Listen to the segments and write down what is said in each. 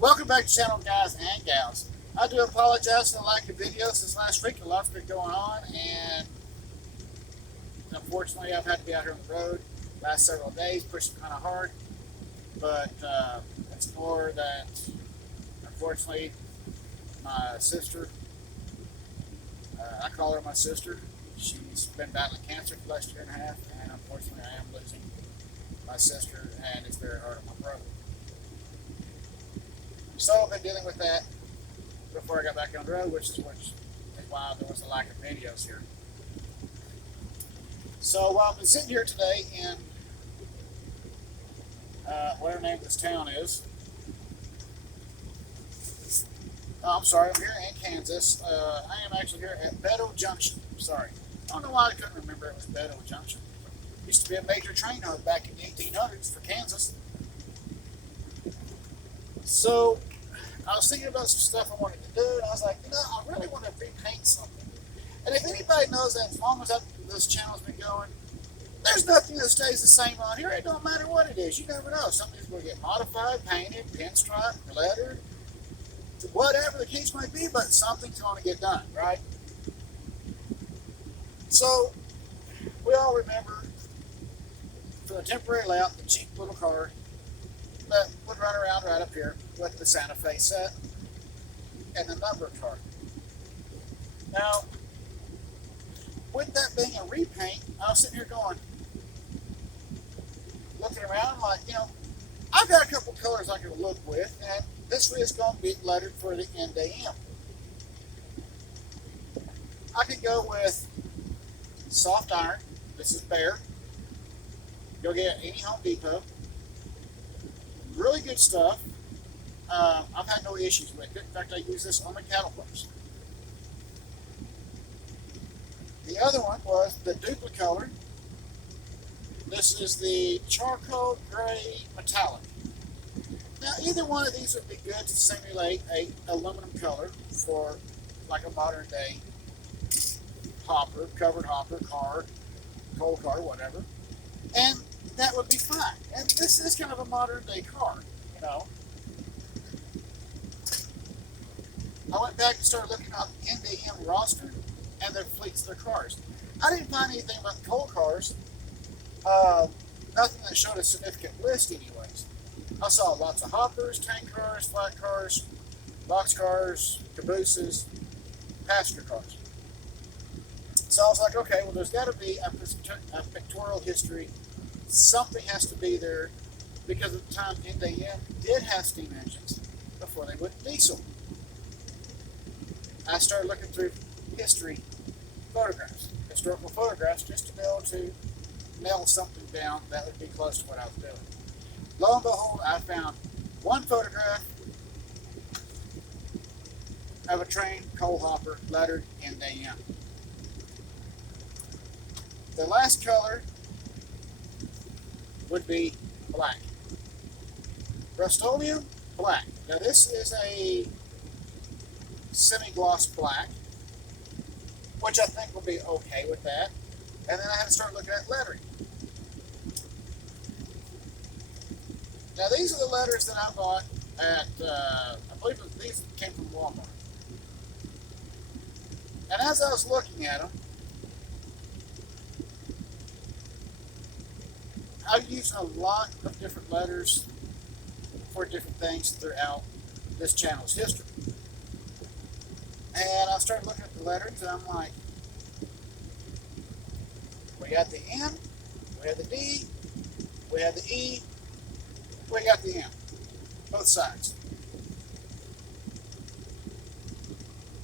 Welcome back to the channel, guys and gals. I do apologize for the lack of videos since last week. A lot's been going on, and unfortunately, I've had to be out here on the road last several days, pushing kind of hard. But it's more that, unfortunately, my sister, I call her my sister, she's been battling cancer for the last year and a half, and unfortunately, I am losing my sister, and it's very hard on my brother. So I've been dealing with that before I got back on the road, which is why there was a lack of videos here. So while I've been sitting here today in whatever name this town is, I'm sorry, I'm here in Kansas. I am actually here at Beto Junction. Sorry, I don't know why I couldn't remember it was Beto Junction. It used to be a major train hub back in the 1800s for Kansas. So I was thinking about some stuff I wanted to do, and I was like, I really want to repaint something. And if anybody knows that, as long as this channel's been going, there's nothing that stays the same on here. It don't matter what it is. You never know. Something's going to get modified, painted, pinstriped, lettered, whatever the case might be, but something's going to get done, right? So we all remember, for the temporary layout, the cheap little car that would run around right up here with the Santa Fe set and the number card. Now, with that being a repaint, I was sitting here looking around like, I've got a couple colors I can look with, and this is going to be lettered for the NDM. I could go with soft iron. This is bare. Go get any Home Depot. Really good stuff. I've had no issues with it. In fact, I use this on my cattle cars. The other one was the Duplicolor. This is the charcoal gray metallic. Now, either one of these would be good to simulate a aluminum color for like a modern day hopper, covered hopper, car, coal car, whatever. And that would be fine. And this is kind of a modern day car, I went back and started looking at the NDM roster and their fleets, their cars. I didn't find anything about the coal cars. Nothing that showed a significant list anyways. I saw lots of hoppers, tank cars, flat cars, box cars, cabooses, passenger cars. So I was like, okay, well, there's got to be a pictorial history. Something has to be there, because at the time NDM did have steam engines before they went diesel. I started looking through historical photographs, just to be able to nail something down that would be close to what I was doing. Lo and behold, I found one photograph of a train coal hopper lettered NDM. The last color would be black. Rust-Oleum, black. Now this is a semi-gloss black, which I think will be okay with that. And then I had to start looking at lettering. Now these are the letters that I bought at, I believe these came from Walmart. And as I was looking at them, I've used a lot of different letters for different things throughout this channel's history. And I started looking at the letters, and I'm like, we got the N, we have the D, we have the E, we got the M, both sides.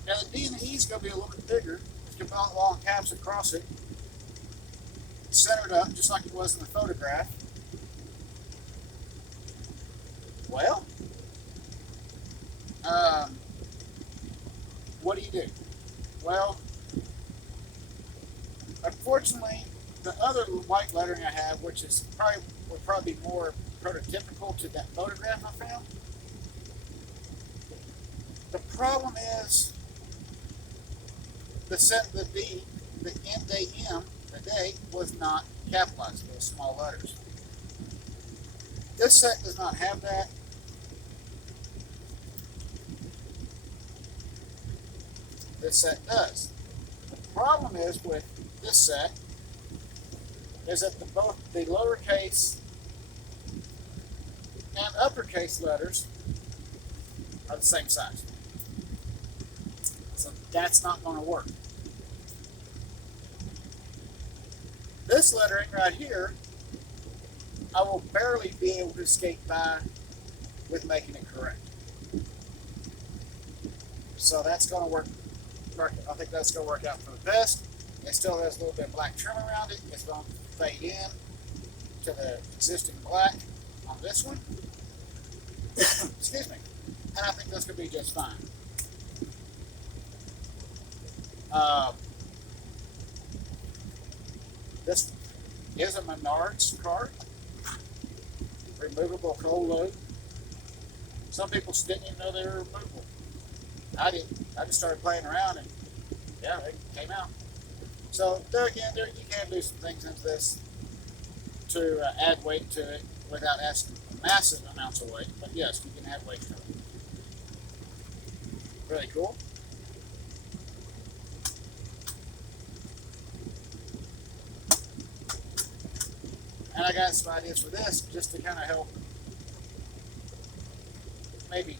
Now the D and the E is going to be a little bit bigger. It's going to put long caps across it, centered up just like it was in the photograph. Well, what do you do? Well, unfortunately, the other white lettering I have, which is would probably be more prototypical to that photograph I found. The problem is the NDM, the day, was not capitalized. It was small letters. This set does not have that. this set does. The problem is with this set is that both the lowercase and uppercase letters are the same size. So that's not going to work. This lettering right here, I will barely be able to skate by with making it correct. So that's going to work. I think that's going to work out for the best. It still has a little bit of black trim around it. It's going to fade in to the existing black on this one. Excuse me. And I think that's going to be just fine. This is a menards card. Removable cold load. Some people didn't even know they were removable. I didn't. I just started playing around and yeah, they came out. So there again, you can do some things into this to add weight to it without asking massive amounts of weight. But yes, you can add weight to it. Really cool. And I got some ideas for this just to kind of help maybe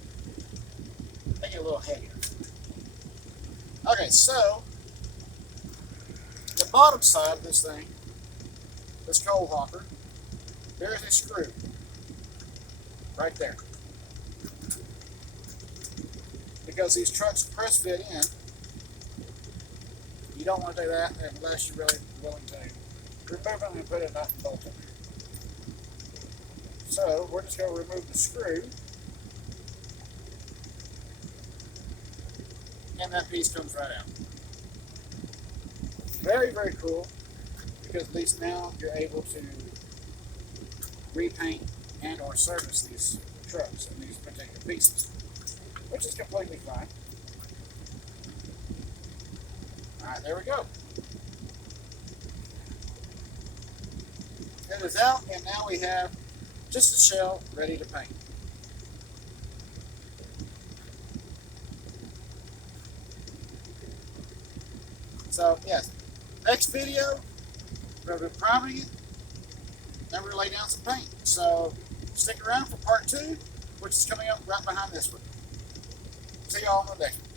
make it a little heavier. Okay, so the bottom side of this thing, this coal hopper, there's a screw right there. Because these trucks press fit in, you don't want to do that unless you're really willing to remove them and put a nut and bolt in there. So we're just going to remove the screw, and that piece comes right out. Very, very cool, because at least now you're able to repaint and or service these trucks and these particular pieces, which is completely fine. Alright, there we go. It is out, and now we have just a shell ready to paint. So, yes, next video, we're going to be priming it, then we're going to lay down some paint. So, stick around for part 2, which is coming up right behind this one. See y'all on the next one.